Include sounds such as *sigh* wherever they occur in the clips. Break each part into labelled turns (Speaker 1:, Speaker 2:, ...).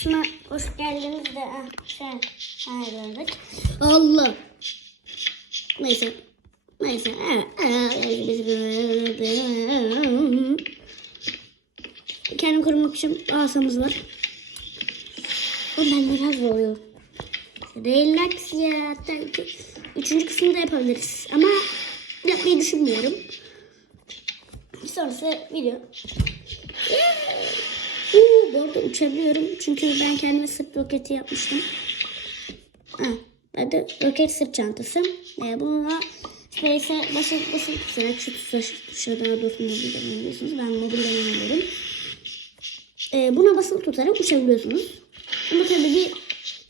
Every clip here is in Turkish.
Speaker 1: kısmına hoş geldiniz de ah, şey gördük. Allah. Neyse. Neyse. Evet, biz- Kendimi korumak için asamız var. O ben biraz oluyor. Relax ya. Üçüncü kısmı da yapabiliriz. Ama yapmayı düşünmüyorum. Sonrası video. Uuu, bu arada uçabiliyorum. Çünkü ben kendime sırt roketi yapmıştım. Ha, ben de roket sırt çantası. Ee, bununla Space'e basıp basıp tutarak şu tuşa, şu daha doğrusu mobilden oynuyorsunuz. Ben mobilden oynuyorum. Ee, buna basılı tutarak uçabiliyorsunuz. Ama tabii bir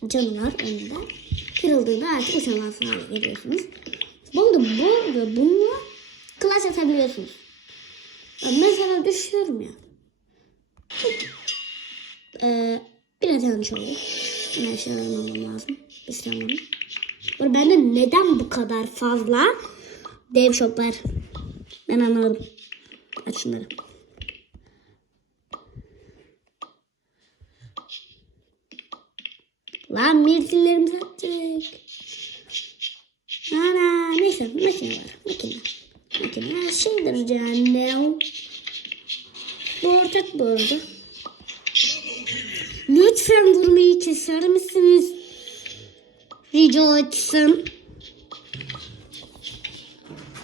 Speaker 1: canı var önünde. Kırıldığında artık uçamaz hale geliyorsunuz. Bu arada bu arada bununla klas atabiliyorsunuz. Ben mesela düşüyorum ya. Ee, biraz yanlış oldu. Hemen şeylerimi almam lazım. Bir saniye. Burada bende neden bu kadar fazla dev shop var? Ben anlamadım. Aç şunları. Lan mirtillerimi satacak. Ana neyse makine var. Makine. Makine her şeydir cehennem. Bu ortak bu arada. Lütfen vurmayı keser misiniz? Rica etsem.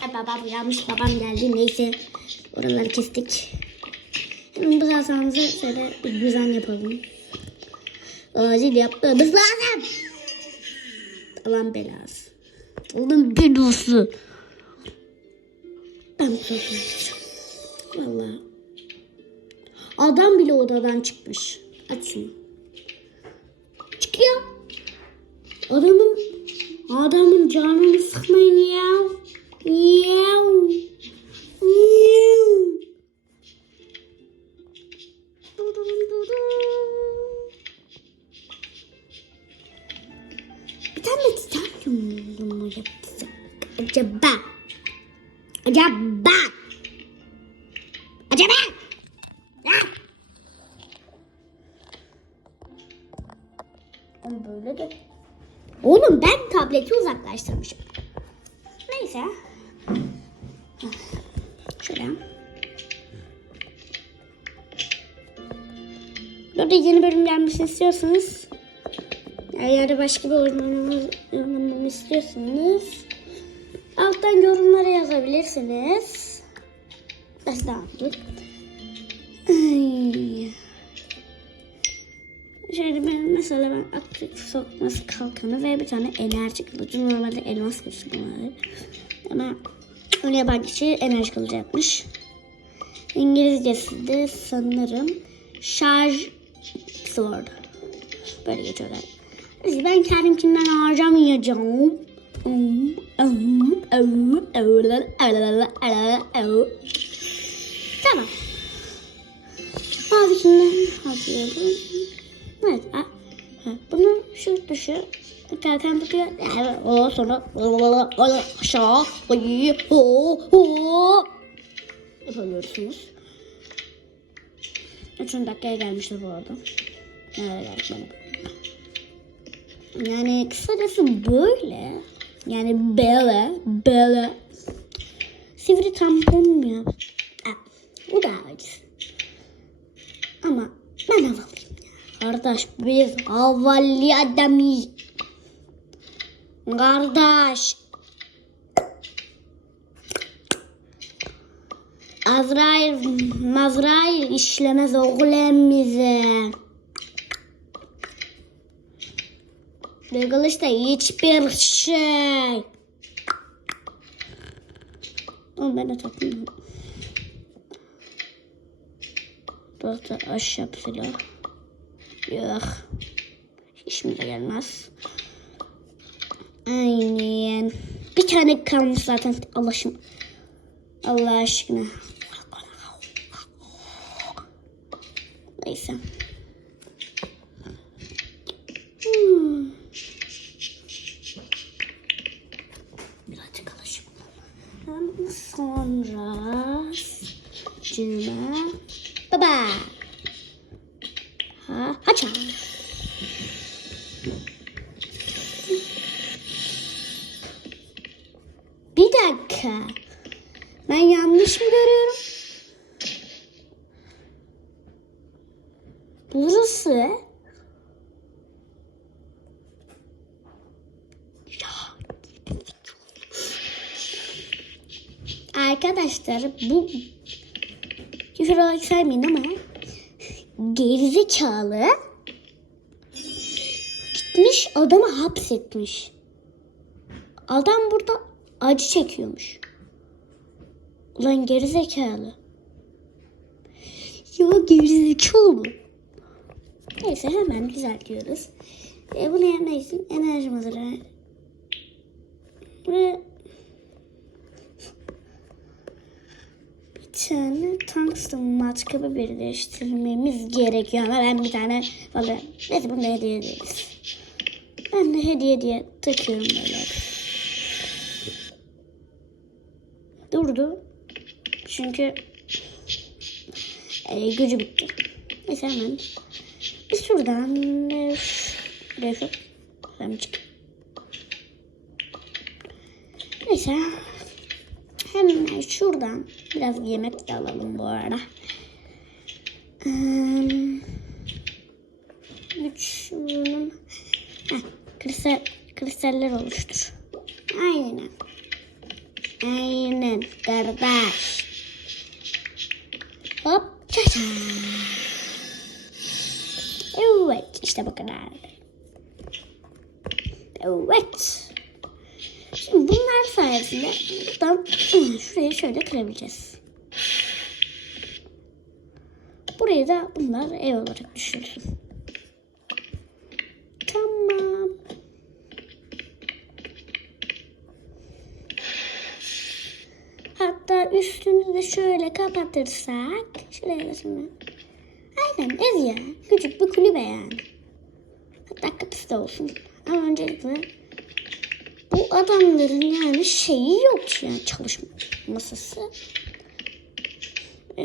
Speaker 1: Ay, babam uyanmış babam geldi neyse. Oraları kestik. Hemen bu zasamızı şöyle bir düzen yapalım. Acil yapmamız lazım. Allah'ın belası. Allah'ın belası. Ben bu tarafa gideceğim. Vallahi. Adam bile odadan çıkmış. Aç şunu. Çıkıyor. Adamın adamın canını sıkmayın ya. Yav. Bir tane titanyum yapsak acaba? Acaba? Acaba? Ya! Ama böyle de. Oğlum ben tableti uzaklaştırmışım. Neyse. Şöyle. Burada yeni bölüm gelmesini istiyorsanız eğer başka bir oyun oynamamı istiyorsanız alttan yorumlara yazabilirsiniz. Dur. Ay. Şöyle ben mesela ben aktif sokması kalkanı ve bir tane enerji kılıcı. Normalde elmas kılıcı bunlar. Ama öyle yapan kişi enerji kılıcı yapmış. İngilizcesi de sanırım şarj sword. Böyle geçiyorlar. Neyse, Ben kendimkinden harcamayacağım. Tamam. Mavikinden harcıyorum. Evet. ha, ha, Bunu şu dışı kalkan tutuyor. Evet, o sonra aşağı ayı ho ho yapabiliyorsunuz. Üçüncü dakikaya gelmiştir bu arada. Benim? Yani kısacası böyle. Yani böyle, böyle. Sivri tampon mu ya? Ha, bu da acı. Ama ben havalıyım ya. Kardeş biz havalı adamıyız. Kardeş. Azrail, Mazrail işlemez oğlum bize. Kılıçta hiçbir şey. Ama ben de takmıyorum. Burada ahşap silah. Yok. İşimize gelmez. Aynen. Bir tane kalmış zaten. Allah. Allah aşkına. Neyse. Hmm. Birazcık alışım. Sonra Açma. Bir dakika. Ben yanlış mı görüyorum? Burası. Arkadaşlar bu küfür olarak saymayın ama gerizekalı adamı hapsetmiş. Adam burada acı çekiyormuş. Ulan gerizekalı. Ya gerizekalı. Neyse hemen düzeltiyoruz. E, bunu yapmak için enerji hazırlar. Ve bir tane tungsten matkabı birleştirmemiz gerekiyor ama ben bir tane falan neyse bunu hediye ederiz. Ben de hediye diye takıyorum böyle. Durdu. Çünkü e, gücü bitti. Neyse hemen bir şuradan e, şuradan çık. Neyse hemen şuradan biraz yemek de alalım bu arada. Üç bunun Kristal, kristaller oluştur. Aynen. Aynen kardeş. Hop. Çaça. Evet işte bu kadar. Evet. Şimdi bunlar sayesinde buradan şurayı şöyle kırabileceğiz. Burayı da bunlar ev olarak düşünsün. Tamam. Hatta üstünü de şöyle kapatırsak. Şuraya da şimdi. Aynen ev ya. Küçük bir kulübe yani. Hatta kapısı da olsun. Ama öncelikle bu adamların yani şeyi yok yani çalışma masası.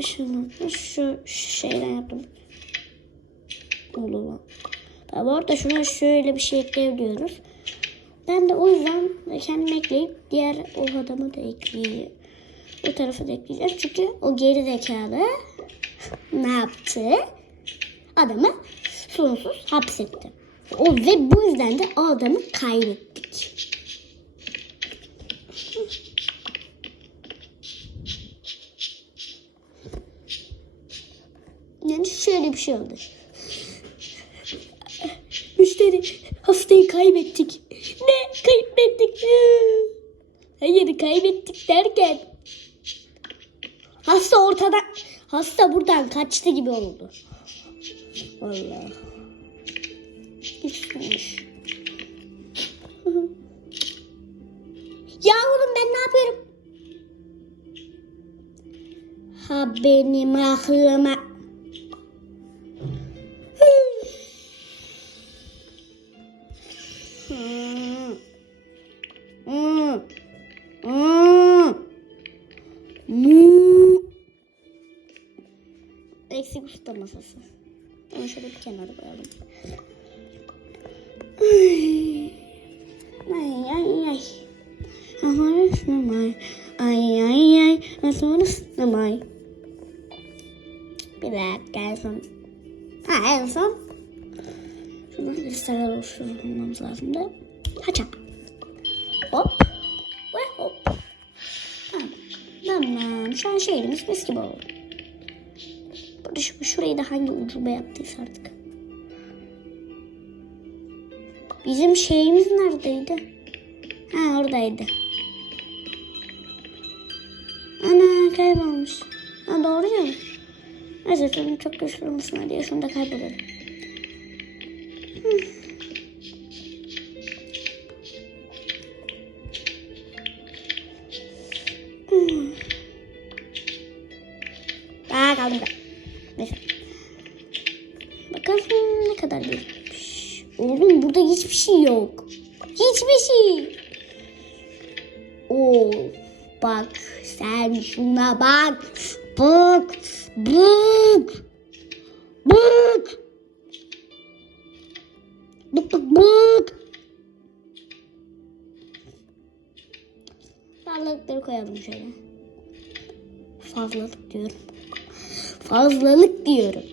Speaker 1: Şunu şu şeyden yaptım. Olur. Bu arada şuna şöyle bir şey ekleyebiliyoruz. Ben de o yüzden kendim ekleyip diğer o adamı da ekleyeyim. Bu tarafa da ekleyeceğiz. Çünkü o geri zekalı ne yaptı? Adamı sonsuz hapsetti. O ve bu yüzden de o adamı kaybettik. Yani şöyle bir şey oldu. Müşteri hastayı kaybettik. Ne kaybettik? Hayır kaybettik derken hasta ortada hasta buradan kaçtı gibi oldu. Vallahi. *laughs* Hiç Yavrum ben ne yapıyorum? Ha benim aklıma. Eksik usta masası. Onu şöyle bir kenara koyalım. Ay ay ay. Ama ısınamay. Ay ay ay. Nasıl ısınamay. Bir dakika en son. Ha en son. Şuradan listeler oluşturmamız lazım da. Haçak. Hop. Ve hop. Tamam. Tamam. Şu an şehrimiz mis gibi oldu. Şu, şurayı da hangi ucube yaptıysa artık. Bizim şeyimiz neredeydi? Ha oradaydı. Ana kaybolmuş. Ha doğru ya. Neyse çok güçlü olmasın diye şunu kaybolalım. Hı. Şey yok. Hiçbir şey. Oo, bak sen şuna bak. Bak. Bak. Bak. Bak bak bak. Fazlalıkları koyalım şöyle. Fazlalık diyorum. Fazlalık diyorum.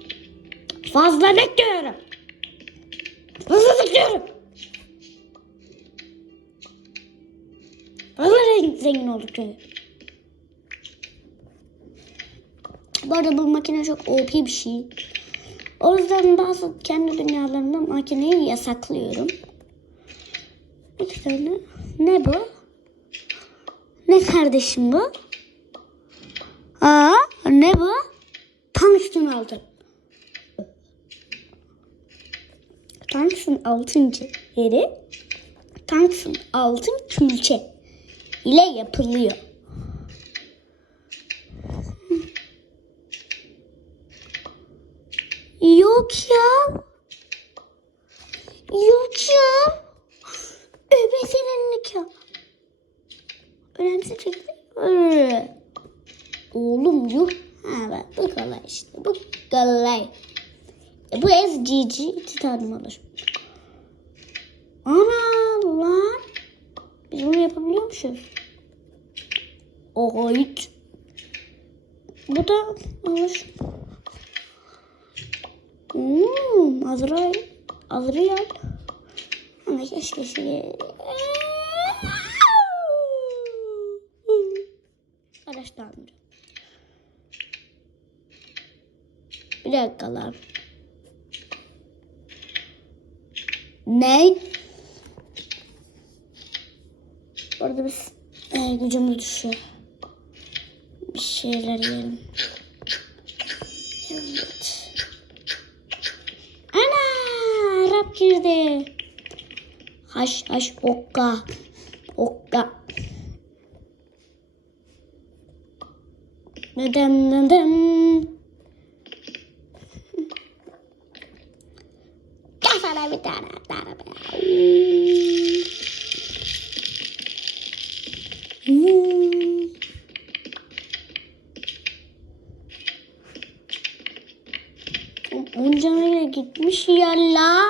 Speaker 1: Fazlalık diyorum. Fazlalık diyorum. Zengin olduk. Bu arada bu makine çok OP bir şey. O yüzden bazı kendi dünyalarımda makineyi yasaklıyorum. İki tane. Ne bu? Ne kardeşim bu? Aa, ne bu? Tungsten altın. Tungsten altın yeri tungsten altın külçe ile yapılıyor. Yok ya. Yok ya. Öbesinin nikah. Önemsiz şekilde. Oğlum yuh. Ha bak bu kolay işte. Bu kolay. E, bu SGG titanym olur. Ana bunu yapabiliyormuşuz. Oyt. Bu da olur. Hmm, Azrail. Azrail. Ama keşke şey... Araç tamiri. Bir dakika lan. Ne? Orada biz e, gücümüz düşüyor. Bir şeyler yiyelim. Evet. Ana! Arap girdi. Haş haş okka. Okka. Neden neden? Bunca gitmiş ya la?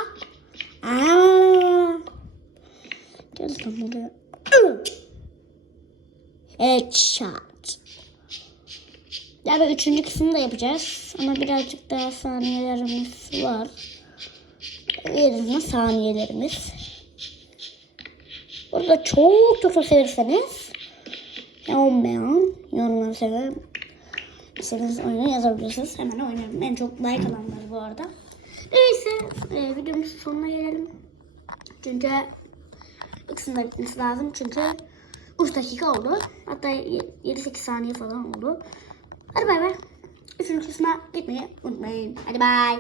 Speaker 1: Aa. Gel lan buraya. Headshot. Ya ve üçüncü kısmını da yapacağız. Ama birazcık daha saniyelerimiz var. Yerine saniyelerimiz. Burada çok çok severseniz olmayan yorumları severim. İstediğiniz oyunu yazabilirsiniz. Hemen oynarım. En çok like alanlar bu arada. Neyse e, videomuzun sonuna gelelim. Çünkü ikisinin de bitmesi lazım. Çünkü 3 dakika oldu. Hatta 7-8 saniye falan oldu. Hadi bay bay. Üçüncü kısma gitmeyi unutmayın. Hadi bay.